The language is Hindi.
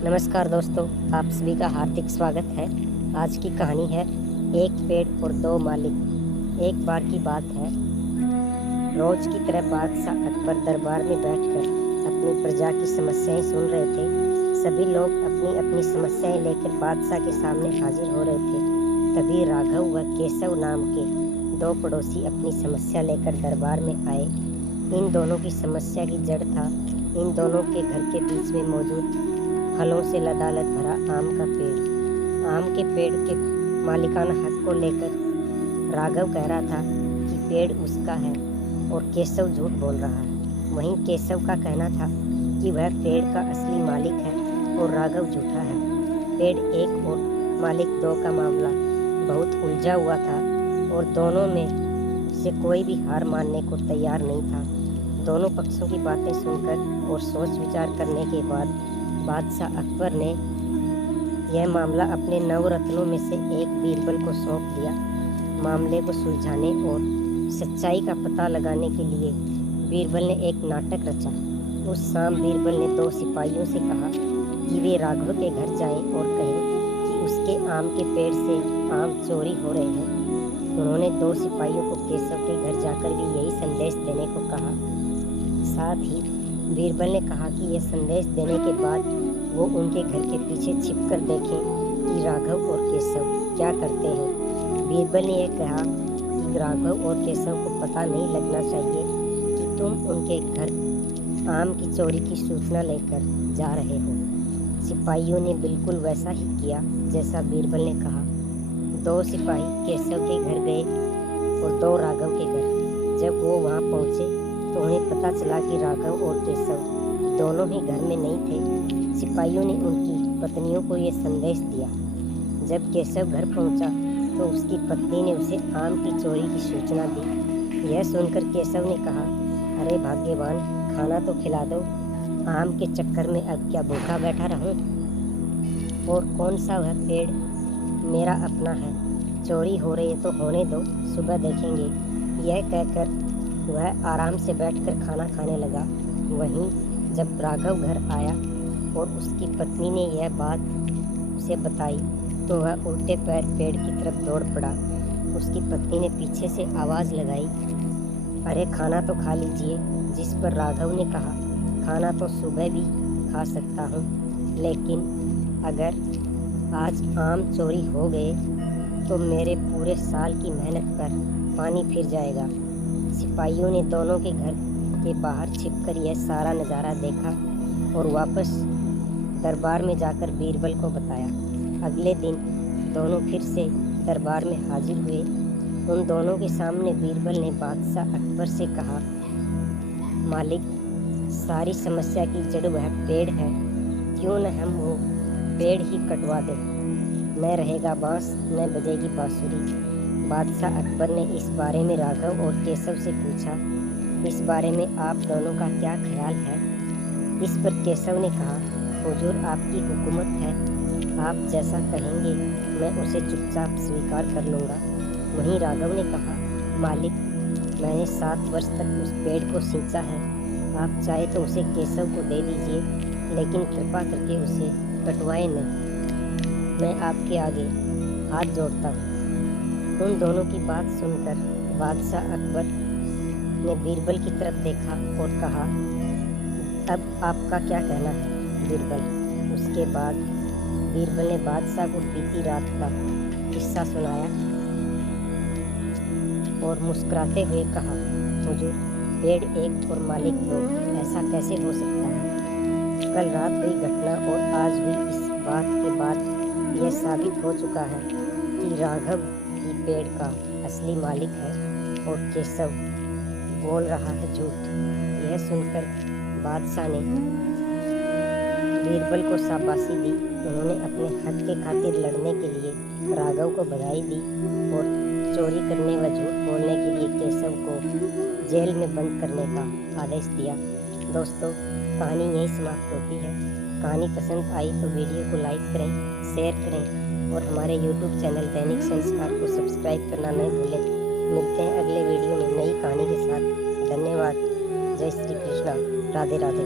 नमस्कार दोस्तों, आप सभी का हार्दिक स्वागत है। आज की कहानी है एक पेड़ और दो मालिक। एक बार की बात है, रोज की तरह बादशाह अकबर दरबार में बैठकर अपनी प्रजा की समस्याएं सुन रहे थे। सभी लोग अपनी अपनी समस्याएं लेकर बादशाह के सामने हाजिर हो रहे थे। तभी राघव व केशव नाम के दो पड़ोसी अपनी समस्या लेकर दरबार में आए। इन दोनों की समस्या की जड़ था इन दोनों के घर के बीच में मौजूद फलों से लदालद भरा आम का पेड़। आम के पेड़ के मालिकाना हक को लेकर राघव कह रहा था कि पेड़ उसका है और केशव झूठ बोल रहा है। वहीं केशव का कहना था कि वह पेड़ का असली मालिक है और राघव झूठा है। पेड़ एक और मालिक दो का मामला बहुत उलझा हुआ था और दोनों में से कोई भी हार मानने को तैयार नहीं था। दोनों पक्षों की बातें सुनकर और सोच विचार करने के बाद बादशाह अकबर ने यह मामला अपने नवरत्नों में से एक बीरबल को सौंप दिया। मामले को सुलझाने और सच्चाई का पता लगाने के लिए बीरबल ने एक नाटक रचा। उस शाम बीरबल ने दो सिपाहियों से कहा कि वे राघव के घर जाएं और कहें कि उसके आम के पेड़ से आम चोरी हो रहे हैं। उन्होंने दो सिपाहियों को केशव के घर जाकर भी यही संदेश देने को कहा। साथ ही बीरबल ने कहा कि यह संदेश देने के बाद वो उनके घर के पीछे छिपकर देखें कि राघव और केशव क्या करते हैं। बीरबल ने यह कहा कि राघव और केशव को पता नहीं लगना चाहिए कि तुम उनके घर आम की चोरी की सूचना लेकर जा रहे हो। सिपाहियों ने बिल्कुल वैसा ही किया जैसा बीरबल ने कहा। दो सिपाही केशव के घर गए और दो राघव के घर। जब वो वहाँ पहुँचे तो उन्हें पता चला कि राघव और केशव दोनों ही घर में नहीं थे। सिपाहियों ने उनकी पत्नियों को ये संदेश दिया। जब केशव घर पहुंचा तो उसकी पत्नी ने उसे आम की चोरी की सूचना दी। यह सुनकर केशव ने कहा, अरे भाग्यवान, खाना तो खिला दो, आम के चक्कर में अब क्या भूखा बैठा रहूं? और कौन सा वह पेड़ मेरा अपना है? चोरी हो रही है तो होने दो, सुबह देखेंगे। यह कहकर वह आराम से बैठकर खाना खाने लगा। वहीं जब राघव घर आया और उसकी पत्नी ने यह बात उसे बताई तो वह उल्टे पैर पेड़ की तरफ दौड़ पड़ा। उसकी पत्नी ने पीछे से आवाज़ लगाई, अरे खाना तो खा लीजिए। जिस पर राघव ने कहा, खाना तो सुबह भी खा सकता हूँ, लेकिन अगर आज आम चोरी हो गए तो मेरे पूरे साल की मेहनत पर पानी फिर जाएगा। सिपाहियों ने दोनों के घर के बाहर छिपकर यह सारा नज़ारा देखा और वापस दरबार में जाकर बीरबल को बताया। अगले दिन दोनों फिर से दरबार में हाजिर हुए। उन दोनों के सामने बीरबल ने बादशाह अकबर से कहा, मालिक, सारी समस्या की जड़ वह पेड़ है। क्यों न हम वो पेड़ ही कटवा दें? न रहेगा बांस न बजेगी बांसुरी। बादशाह अकबर ने इस बारे में राघव और केशव से पूछा, इस बारे में आप दोनों का क्या ख्याल है? इस पर केशव ने कहा, हुजूर, आपकी हुकूमत है, आप जैसा कहेंगे मैं उसे चुपचाप स्वीकार कर लूँगा। वहीं राघव ने कहा, मालिक, मैंने 7 वर्ष तक उस पेड़ को सींचा है। आप चाहे तो उसे केशव को दे दीजिए, लेकिन कृपा करके उसे कटवाएं नहीं। मैं आपके आगे हाथ जोड़ता हूँ। उन दोनों की बात सुनकर बादशाह अकबर ने बीरबल की तरफ देखा और कहा, अब आपका क्या कहना है बीरबल? उसके बाद बीरबल ने बादशाह को बीती रात का किस्सा सुनाया और मुस्कुराते हुए कहा, हुजूर, पेड़ एक और मालिक दो, ऐसा कैसे हो सकता है? कल रात हुई घटना और आज हुई इस बात के बाद यह साबित हो चुका है कि राघव ही पेड़ का असली मालिक है और केशव बोल रहा है झूठ। यह सुनकर बादशाह ने बीरबल को शाबाशी दी। उन्होंने अपने हक के खातिर लड़ने के लिए राघव को बधाई दी और चोरी करने व झूठ बोलने के लिए केशव को जेल में बंद करने का आदेश दिया। दोस्तों, कहानी यहीं समाप्त होती है। कहानी पसंद आई तो वीडियो को लाइक करें, शेयर करें और हमारे YouTube चैनल दैनिक संस्कार को सब्सक्राइब करना न भूलें। मिलते हैं अगले वीडियो में नई कहानी के साथ। धन्यवाद। जय श्री कृष्णा। राधे राधे।